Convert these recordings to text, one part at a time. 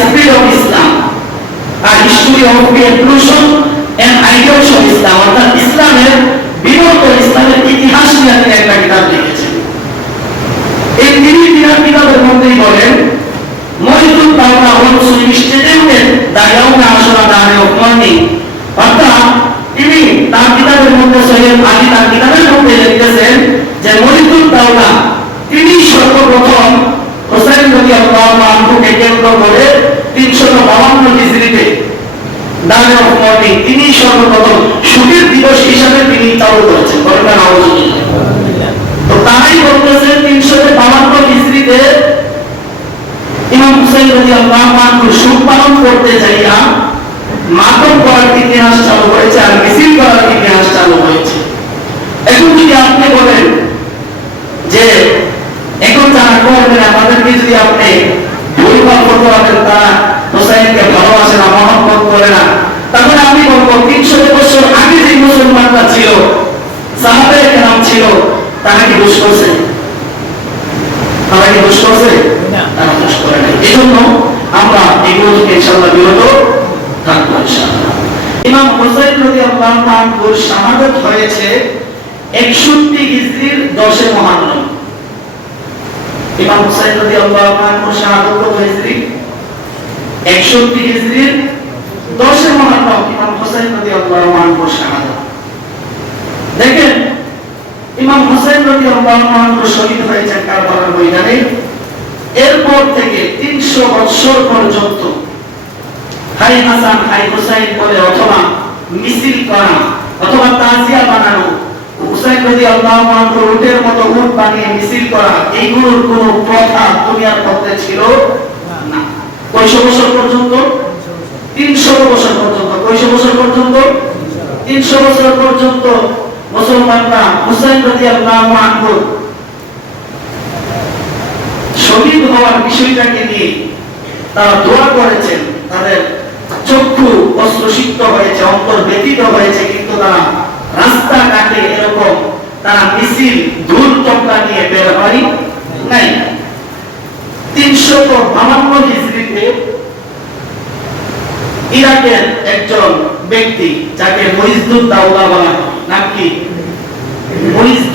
spirit of Islam, a history of evolution and ideals of Islam, অর্থাৎ ইসলামের বিগত ইসলামের ইতিহাস নিয়ে তিনি একটা কিতাব লিখেছেন। এই তিনি তিনার কিতাবের মধ্যেই বলেন মহিদুল তাওরা ওয়াল মুসলিম স্টেডিয়ামের দায়াউনা আশরা দারে ওসমানী অর্থাৎ তিনি তার কিতাবের মধ্যে সহিহ আলী তার কিতাবের মধ্যে লিখেছেন যে মহিদুল তাওরা তিনি সর্বপ্রথম হোসেন নদী আল্লাহ কেন্দ্র করে তিনশত বাউন্ন হিজরিতে দারে ওসমানী তিনি সর্বপ্রথম ছুটির দিবস হিসাবে তিনি চালু করেছেন। তো তারাই বলতেছেন তিনশো রাদিয়াল্লাহু আনহু সুখ পালন করতে যাইয়া মাতম করার ইতিহাস চালু হয়েছে আর মিছিল করার ইতিহাস চালু হয়েছে এখন যদি আপনি বলেন যে এখন যারা করবেন আমাদেরকে যদি আপনি ভুলভাল করতে পারেন তারা হোসাইনকে ভালোবাসে না মহব্বত করে না তাহলে আমি বলব তিনশো বছর আগে যে মুসলমানরা ছিল সাহাবের নাম ছিল তারা কি দোষ করছে? তারা কি দোষ করছে? তারা দোষ করে নাই। এই জন্য আমরা এগুলো থেকে ইনশাল্লাহ বিরত থাকব ইনশাল্লাহ ইমাম হোসেন রাদিয়াল্লাহু আনহুর শাহাদাত হয়েছে 61 হিজরির 10 এ মুহররম ইমাম হোসেন রাদিয়াল্লাহু আনহুর শাহাদাত কত হিজরি? 61 হিজরির 10 এ ইমাম হোসেন রাদিয়াল্লাহু আনহুর শাহাদাত। দেখেন ইমাম হোসেন রাদিয়াল্লাহু আনহু শহীদ হয়েছেন কারবালার ময়দানে। এরপর থেকে 300 বছর পর্যন্ত হাই হাসান, হাই হুসাইন বলে অথবা মিছিল করা অথবা তাজিয়া বানানো, হুসাইন রাদিয়াল্লাহু আনহু উটের মতো উট বানিয়ে মিছিল করা এইগুলোর কোনো প্রথা দুনিয়ার মধ্যে ছিল না। কয়শো বছর পর্যন্ত? 300 বছর পর্যন্ত। কয়শো বছর পর্যন্ত? 300 বছর পর্যন্ত মুসলমানরা হুসাইন রাদিয়াল্লাহু আনহু শহীদ হওয়ার বিষয়টাকে নিয়ে তারা দোয়া করেছেন। তাদের চক্ষু অস্ত্রসিক্ত হয়েছে, অন্তর ব্যতীত হয়েছে, কিন্তু তারা রাস্তা ঘাটে এরকম তারা মিছিল ধূল চক্রা নিয়ে বের হয় নাই। তিনশত বাহান্ন হিজড়িতে ইরাকের একজন ব্যক্তি, যাকে মহিজুদ দাওলা বলা হয়।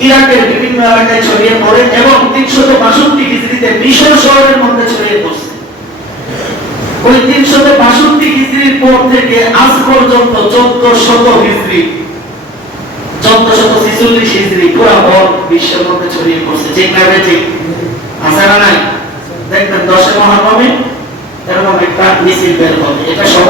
ইরাকের বিভিন্ন এলাকায় ছড়িয়ে পড়ে এবং তিনশত বাষট্টি হিজড়িতে মিশর শহরের মধ্যে ছড়িয়ে পড়ছে। ওই তিনশত বাষট্টি পর থেকে আজ পর্যন্ত চোদ্দ শত হিজড়ি চোদ্দ শত বল বিশ্বের মধ্যে ছড়িয়ে পড়ছে। না ঠিক? আছে না নাই? দেখবেন দশে এরকম একটা মিছিল বের হবে। এটা সবাই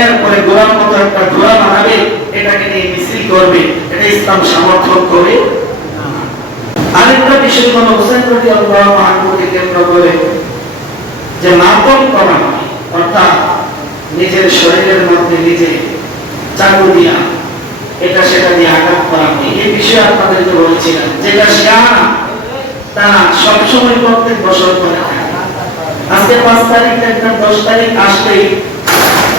এরপরে গোলার মতো একটা ঘোড়া বানাবে, এটাকে নিয়ে মিছিল করবে, এটা ইসলাম সমর্থন করে আরেকটা বিষয় হলো হোসেন রাদিয়াল্লাহু আনহুকে কেন্দ্র করে যে মাতম করা অর্থাৎ নিজের শরীরের মধ্যে নিজে চাকু দিয়া এটা সেটা দিয়ে আঘাত করা হয় এই বিষয়ে আপনাদেরকে বলেছিলাম, যেটা শিয়ানা তারা সবসময় প্রত্যেক বছর করে আজকে পাঁচ তারিখ দেখবেন দশ তারিখ আসলেই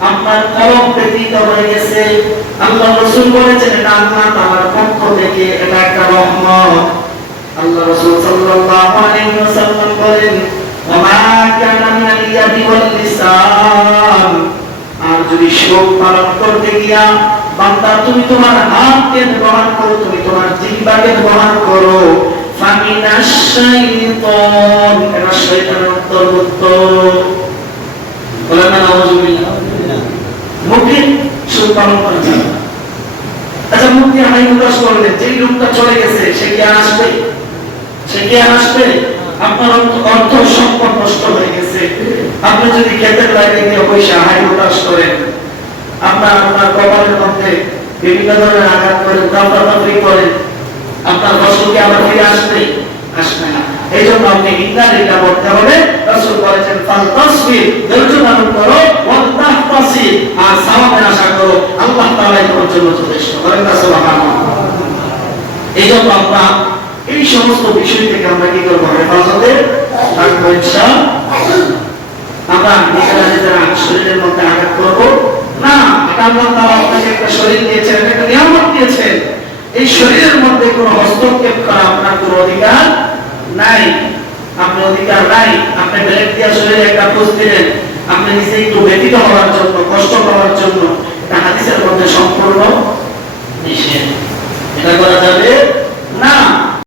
আপনার কলম ব্যতীত হয়ে গেছে। আল্লাহ রসুল বলেছেন, এটা আল্লাহ তাআলার পক্ষ থেকে, এটা একটা রহমত। আল্লাহ রসুল সাল্লাল্লাহু আলাইহি ওয়াসাল্লাম বলেন, ওমা কানা মিনাল ইয়াদি ওয়াল লিসান। আর যদি শোক পালন করতে গিয়া বান্দা, তুমি তোমার হাতকে ব্যবহার করো, তুমি তোমার জিহ্বাকে ব্যবহার করো। ফামিনাশ শাইতান। এটা শয়তানের অন্তর্ভুক্ত। বলেন না আচ্ছা আপনার আপনি যদি উদাস করেন। আপনার আপনার কপালের মধ্যে বিভিন্ন ধরনের আঘাত করেন দাপড়াদাপড়ি করেন আপনার ফসলকে আবার ফিরে আসবে? আসবে না। এই জন্য আপনি ইন্দারিটা করতে হবে। রসুল বলেছেন, ফাল ধৈর্য ধারণ করো। আর সাওয়াবের আশা করো, আল্লাহ তাআলা তোমার জন্য যথেষ্ট। বলেন না, সুবহানাল্লাহ। এই জন্য আমরা এই সমস্ত বিষয় থেকে আমরা কি করব? হেফাজতে থাকব আমরা নিজেরা নিজেরা শরীরের মধ্যে আঘাত করব। না, এটা আল্লাহ তাআলা আপনাকে একটা শরীর দিয়েছেন একটা নিয়ামত দিয়েছেন। এই শরীরের মধ্যে কোনো হস্তক্ষেপ করা আপনার কোনো অধিকার নাই। আপনার অধিকার নাই, আপনি দিয়া শরীরে একটা পোষ দিলেন। আপনি নিজে একটু ব্যতীত হওয়ার জন্য, কষ্ট পাওয়ার জন্য এটা হাদিসের মধ্যে সম্পূর্ণ নিষেধ। এটা করা যাবে না।